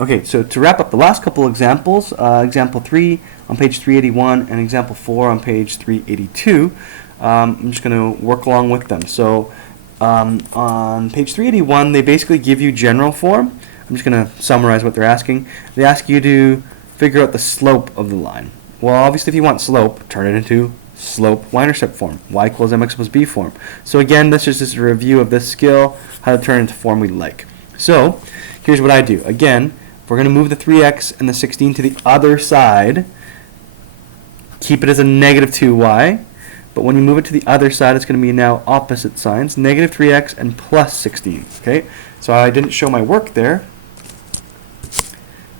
Okay, so to wrap up the last couple examples, example 3 on page 381 and example 4 on page 382, I'm just going to work along with them. So on page 381, they basically give you general form. I'm just going to summarize what they're asking. They ask you to figure out the slope of the line. Well, obviously, if you want slope, turn it into slope y-intercept form, y equals mx plus b form. So again, this is just a review of this skill, how to turn it into form we like. So here's what I do. Again, if we're going to move the 3x and the 16 to the other side, keep it as a negative 2y. But when you move it to the other side, it's going to be now opposite signs, negative 3x and plus 16. Okay, so I didn't show my work there.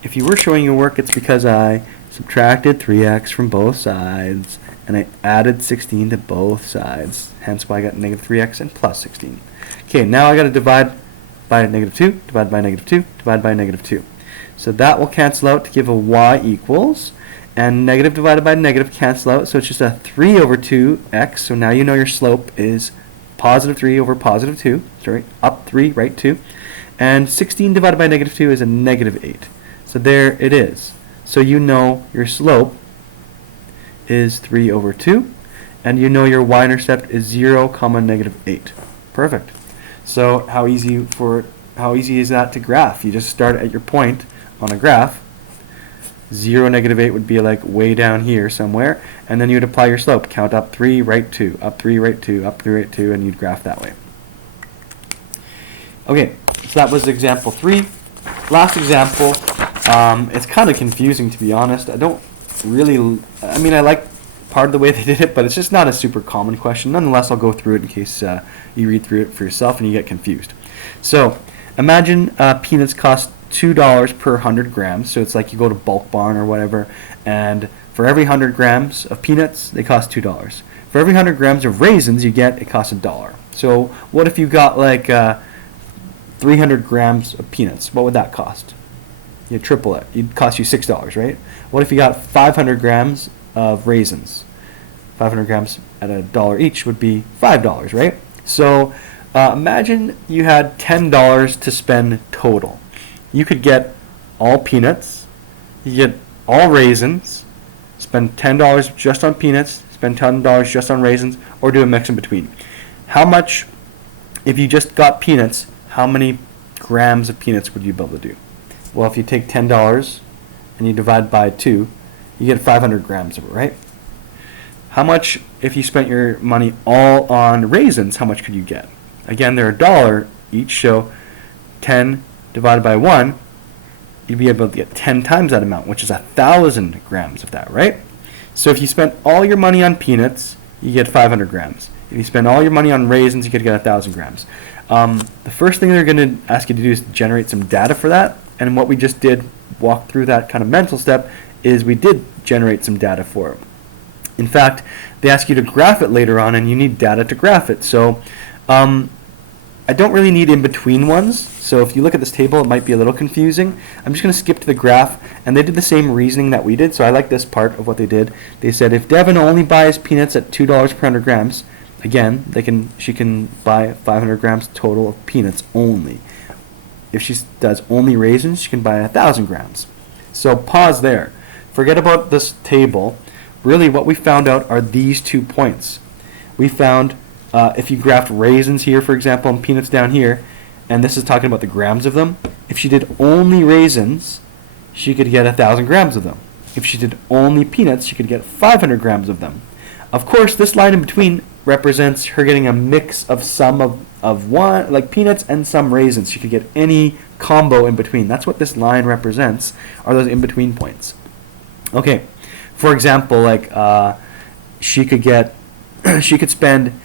If you were showing your work, it's because I subtracted 3x from both sides, and I added 16 to both sides. Hence why I got negative 3x and plus 16. Okay, now I got to divide by negative 2, divide by negative 2, divide by negative 2. So that will cancel out to give a y equals, and negative divided by negative cancel out, so it's just a 3 over 2x. So now you know your slope is positive 3 over positive 2. Sorry, up 3, right 2. And 16 divided by negative 2 is a negative 8. So there it is. So you know your slope is 3 over 2, and you know your y-intercept is 0, negative 8. Perfect. So how easy is that to graph? You just start at your point on a graph. 0, negative 8 would be like way down here somewhere, and then you would apply your slope. Count up 3, right 2, up 3, right 2, up 3, right 2, and you'd graph that way. Okay, so that was example 3. Last example, it's kind of confusing, to be honest. I like part of the way they did it, but it's just not a super common question. Nonetheless, I'll go through it in case you read through it for yourself and you get confused. So imagine peanuts cost $2 per 100 grams. So it's like you go to Bulk Barn or whatever, and for every 100 grams of peanuts, they cost $2. For every 100 grams of raisins you get, it costs $1. So what if you got like 300 grams of peanuts? What would that cost? You triple it. It'd cost you $6, right? What if you got 500 grams of raisins? 500 grams at $1 each would be $5, right? So imagine you had $10 to spend total. You could get all peanuts, you get all raisins, spend $10 just on peanuts, spend $10 just on raisins, or do a mix in between. How much, if you just got peanuts, how many grams of peanuts would you be able to do? Well, if you take $10 and you divide by 2, you get 500 grams of it, right? How much, if you spent your money all on raisins, how much could you get? Again, they're $1 each, so 10 divided by 1, you'd be able to get 10 times that amount, which is 1,000 grams of that, right? So if you spent all your money on peanuts, you get 500 grams. If you spend all your money on raisins, you could get 1,000 grams. The first thing they're going to ask you to do is generate some data for that, and what we just did, walk through that kind of mental step, is we did generate some data for it. In fact, they ask you to graph it later on, and you need data to graph it. So I don't really need in-between ones, so if you look at this table, it might be a little confusing. I'm just going to skip to the graph, and they did the same reasoning that we did, so I like this part of what they did. They said if Devin only buys peanuts at $2 per 100 grams, again, she can buy 500 grams total of peanuts only. If she does only raisins, she can buy 1,000 grams. So pause there. Forget about this table. Really, what we found out are these 2 points. We found if you graphed raisins here, for example, and peanuts down here, and this is talking about the grams of them, if she did only raisins, she could get 1,000 grams of them. If she did only peanuts, she could get 500 grams of them. Of course, this line in between represents her getting a mix of some of one, like peanuts and some raisins. She could get any combo in between. That's what this line represents, are those in-between points. Okay, for example, like she could spend,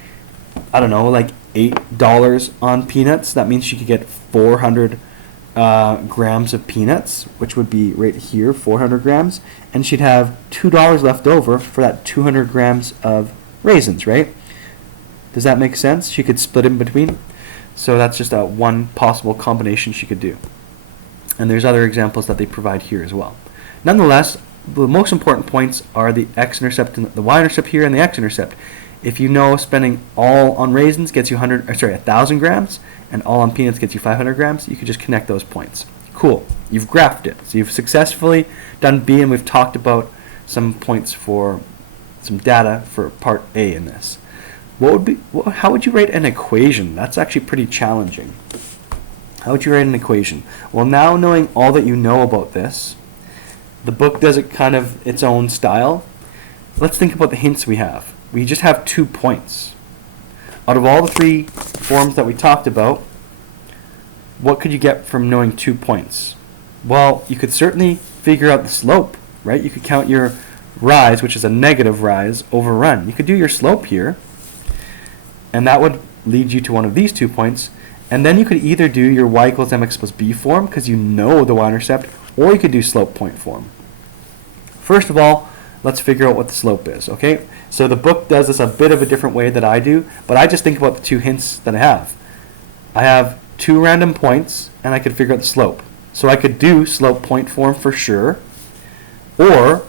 I don't know, like $8 on peanuts. That means she could get 400 grams of peanuts, which would be right here, 400 grams, and she'd have $2 left over for that 200 grams of raisins, right? Does that make sense? She could split in between. So that's just one possible combination she could do. And there's other examples that they provide here as well. Nonetheless, the most important points are the x-intercept and the y-intercept here, and the x-intercept. If you know spending all on raisins gets you 1,000 grams, and all on peanuts gets you 500 grams, you could just connect those points. Cool. You've graphed it. So you've successfully done B, and we've talked about some points for some data for part A in this. How would you write an equation? That's actually pretty challenging. How would you write an equation? Well, now knowing all that you know about this, the book does it kind of its own style. Let's think about the hints we have. We just have 2 points. Out of all the 3 forms that we talked about, what could you get from knowing 2 points? Well, you could certainly figure out the slope, right? You could count your rise, which is a negative rise, over run. You could do your slope here, and that would lead you to one of these 2 points. And then you could either do your y equals mx plus b form, because you know the y-intercept, or you could do slope point form. First of all, let's figure out what the slope is, okay? So the book does this a bit of a different way than I do, but I just think about the 2 hints that I have. I have 2 random points, and I could figure out the slope. So I could do slope point form for sure, or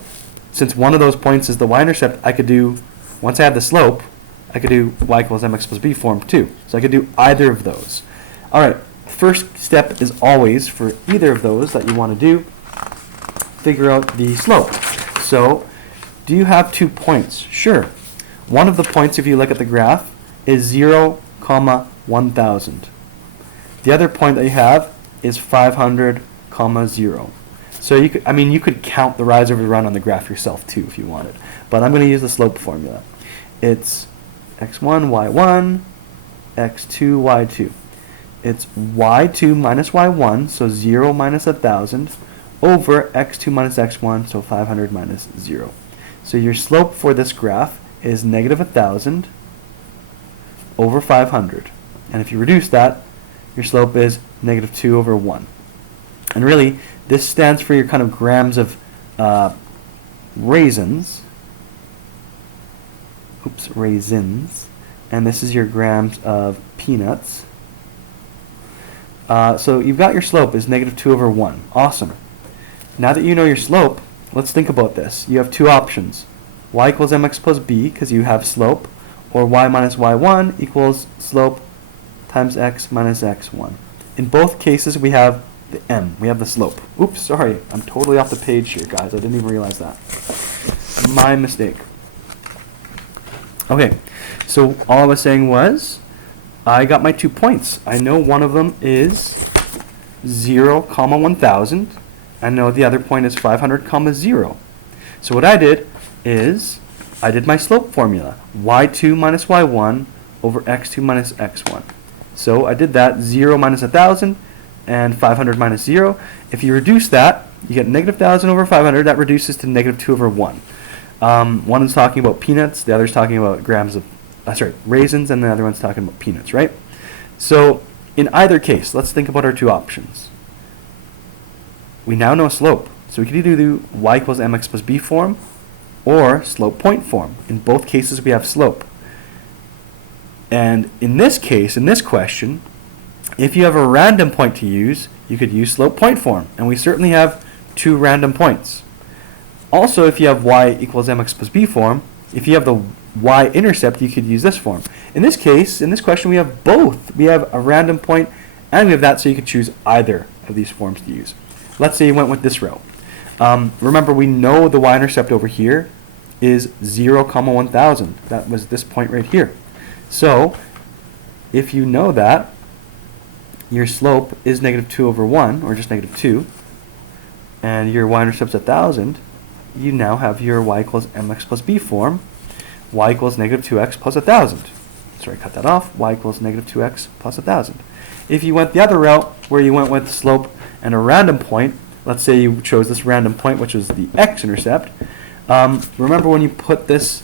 since one of those points is the y-intercept, I could do, once I have the slope, I could do y equals mx plus b form too. So I could do either of those. All right, first step is always for either of those that you want to do, figure out the slope. So do you have 2 points? Sure. One of the points, if you look at the graph, is 0, 1000. The other point that you have is 500, 0. So you could count the rise over the run on the graph yourself too if you wanted. But I'm going to use the slope formula. It's x1, y1, x2, y2. It's y2 minus y1, so 0 minus 1000, over x2 minus x1, so 500 minus 0. So your slope for this graph is negative 1000 over 500. And if you reduce that, your slope is negative 2 over 1. And really, this stands for your kind of grams of raisins. Raisins. And this is your grams of peanuts. So you've got your slope is negative 2 over 1. Awesome. Now that you know your slope, let's think about this. You have 2 options. Y equals mx plus b, because you have slope, or y minus y1 equals slope times x minus x1. In both cases, we have the m. We have the slope. Oops, sorry. I'm totally off the page here, guys. I didn't even realize that. My mistake. Okay, so all I was saying was I got my 2 points. I know one of them is 0, 1000. I know the other point is 500, 0. So what I did is I did my slope formula. y2 minus y1 over x2 minus x1. So I did that, 0 minus 1000 and 500 minus 0. If you reduce that, you get negative 1000 over 500. That reduces to negative 2 over 1. One is talking about peanuts, the other is talking about grams of, raisins, and the other one's talking about peanuts, right? So in either case, let's think about our 2 options. We now know slope, so we can either do y equals mx plus b form or slope point form. In both cases, we have slope. And in this case, in this question, if you have a random point to use, you could use slope point form, and we certainly have 2 random points. Also, if you have y equals mx plus b form, if you have the y-intercept, you could use this form. In this case, in this question, we have both. We have a random point, and we have that, so you could choose either of these forms to use. Let's say you went with this route. Remember, we know the y-intercept over here is 0, 1000. That was this point right here. So, if you know that, your slope is negative 2 over 1, or just negative 2, and your y-intercept's 1000, you now have your y equals mx plus b form, y equals negative 2x plus 1000. Sorry, cut that off. Y equals negative 2x plus 1000. If you went the other route, where you went with the slope and a random point, let's say you chose this random point, which was the x-intercept, remember when you put this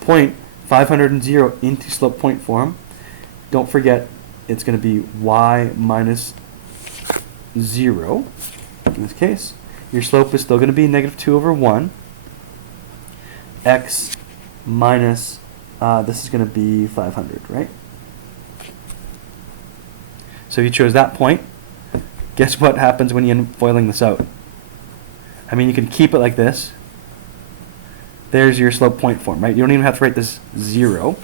point, 500 and 0, into slope point form, don't forget it's going to be y minus 0 in this case. Your slope is still going to be negative 2 over 1. X minus, this is going to be 500, right? So if you chose that point, guess what happens when you end up foiling this out? I mean, you can keep it like this. There's your slope point form, right? You don't even have to write this 0.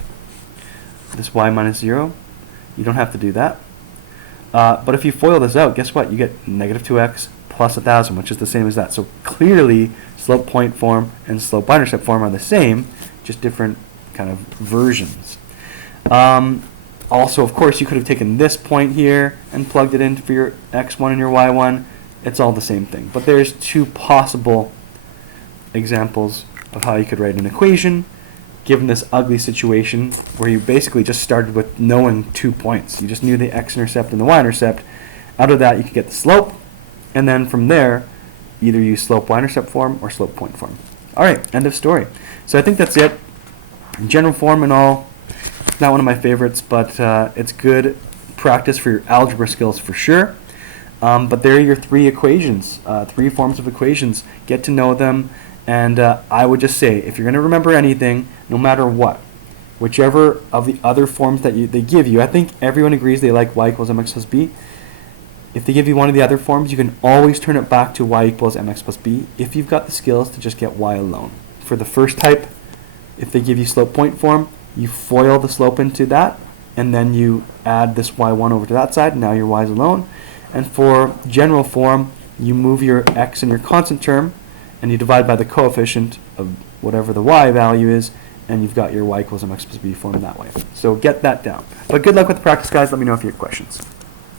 This y minus 0. You don't have to do that. But if you FOIL this out, guess what? You get negative 2x plus 1,000, which is the same as that. So clearly, slope point form and slope y-intercept form are the same, just different kind of versions. Also, of course, you could have taken this point here and plugged it in for your x1 and your y1. It's all the same thing. But there's two possible examples of how you could write an equation given this ugly situation where you basically just started with knowing 2 points. You just knew the x-intercept and the y-intercept. Out of that, you could get the slope, and then from there, either use slope y-intercept form or slope point form. All right, end of story. So I think that's it. General form and all, it's not one of my favorites, but it's good practice for your algebra skills for sure. But there are your three equations, three forms of equations. Get to know them, and I would just say, if you're going to remember anything, no matter what, whichever of the other forms that they give you, I think everyone agrees they like y equals mx plus b. If they give you one of the other forms, you can always turn it back to y equals mx plus b if you've got the skills to just get y alone. For the first type, if they give you slope point form, you FOIL the slope into that, and then you add this y1 over to that side, and now your y is alone. And for general form, you move your x and your constant term, and you divide by the coefficient of whatever the y value is, and you've got your y equals mx plus b form that way. So get that down. But good luck with the practice, guys. Let me know if you have questions.